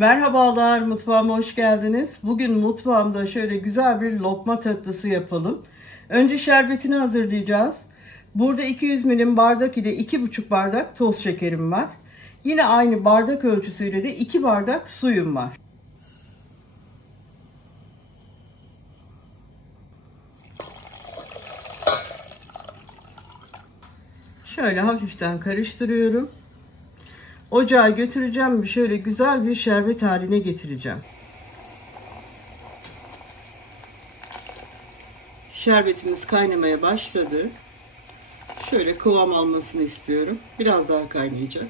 Merhabalar, mutfağıma hoş geldiniz. Bugün mutfağımda şöyle güzel bir lokma tatlısı yapalım. Önce şerbetini hazırlayacağız. Burada 200 milim bardak ile 2,5 bardak toz şekerim var. Yine aynı bardak ölçüsüyle de 2 bardak suyum var. Şöyle hafiften karıştırıyorum. Ocağa götüreceğim, şöyle güzel bir şerbet haline getireceğim. Şerbetimiz kaynamaya başladı. Şöyle kıvam almasını istiyorum. Biraz daha kaynayacak.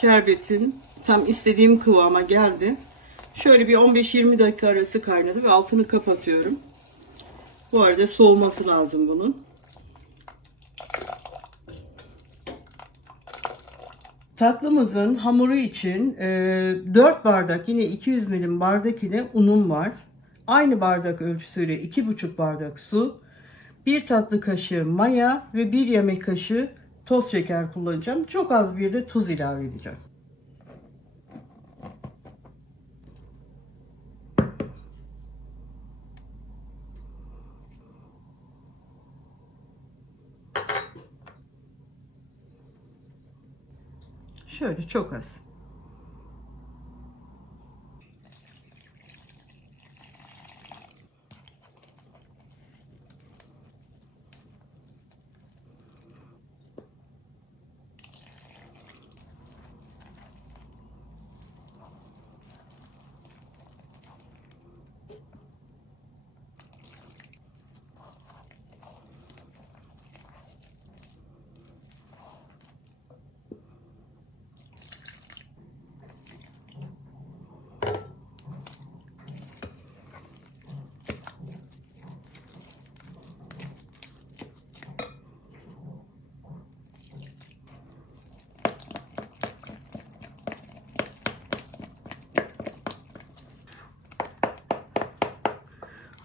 Şerbetin tam istediğim kıvama geldi. Şöyle bir 15-20 dakika arası kaynadı ve altını kapatıyorum. Bu arada soğuması lazım bunun. Tatlımızın hamuru için 4 bardak, yine 200 milim bardak ile unum var. Aynı bardak ölçüsüyle 2,5 bardak su, 1 tatlı kaşığı maya ve 1 yemek kaşığı toz şeker kullanacağım. Çok az bir de tuz ilave edeceğim. Şöyle çok az.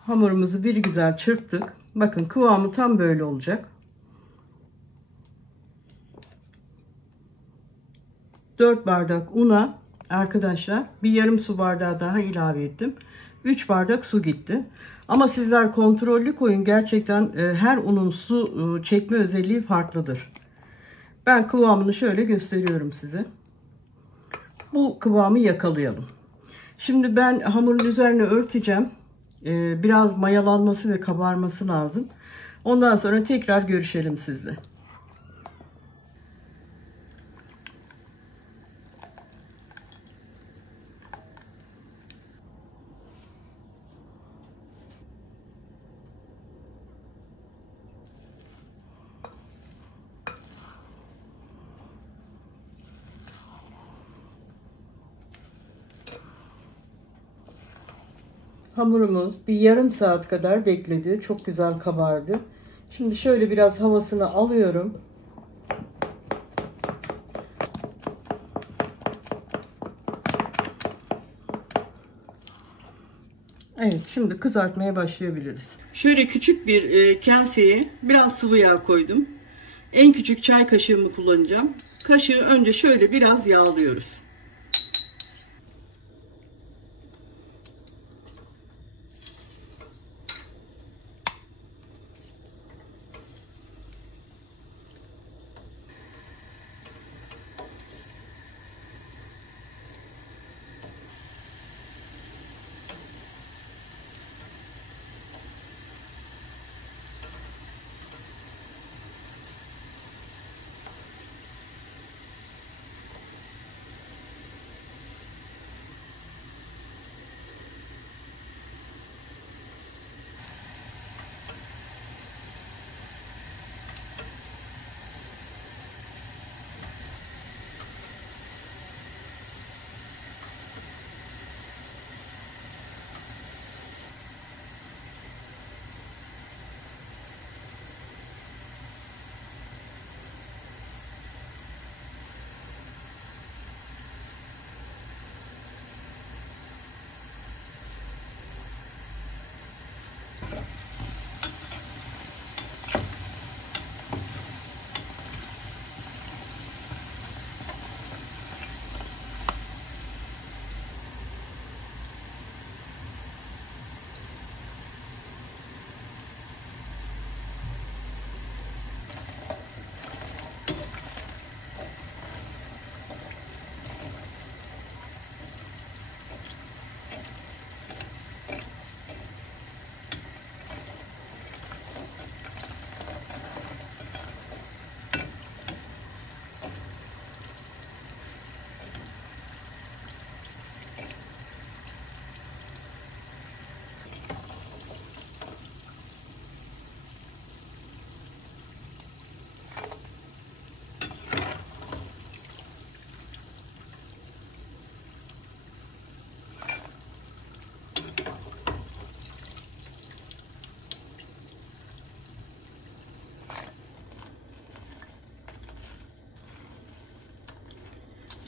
Hamurumuzu bir güzel çırptık. Bakın kıvamı tam böyle olacak. 4 bardak una arkadaşlar bir yarım su bardağı daha ilave ettim. 3 bardak su gitti. Ama sizler kontrollü koyun. Gerçekten her unun su çekme özelliği farklıdır. Ben kıvamını şöyle gösteriyorum size. Bu kıvamı yakalayalım. Şimdi ben hamurun üzerine örteceğim. Biraz mayalanması ve kabarması lazım. Ondan sonra tekrar görüşelim sizle. Hamurumuz bir yarım saat kadar bekledi. Çok güzel kabardı. Şimdi şöyle biraz havasını alıyorum. Evet, şimdi kızartmaya başlayabiliriz. Şöyle küçük bir kaseye biraz sıvı yağ koydum. En küçük çay kaşığımı kullanacağım. Kaşığı önce şöyle biraz yağlıyoruz.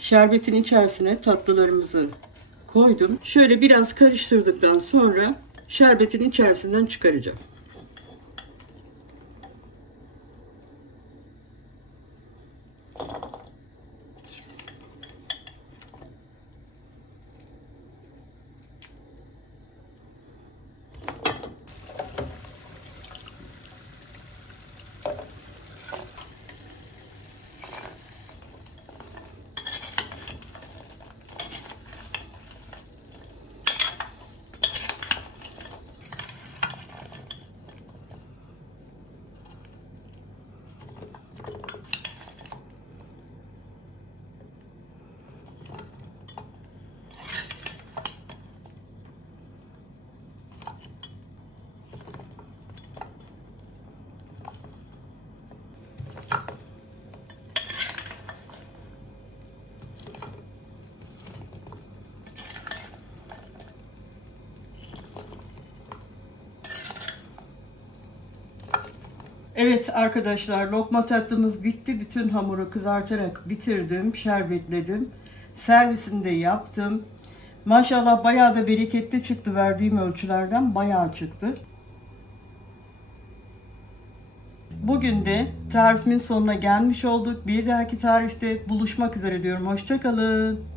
Şerbetin içerisine tatlılarımızı koydum. Şöyle biraz karıştırdıktan sonra şerbetin içerisinden çıkaracağım. Evet arkadaşlar, lokma tatlımız bitti. Bütün hamuru kızartarak bitirdim, şerbetledim. Servisini de yaptım. Maşallah bayağı da bereketli çıktı, verdiğim ölçülerden bayağı çıktı. Bugün de tarifimin sonuna gelmiş olduk. Bir dahaki tarifte buluşmak üzere diyorum. Hoşça kalın.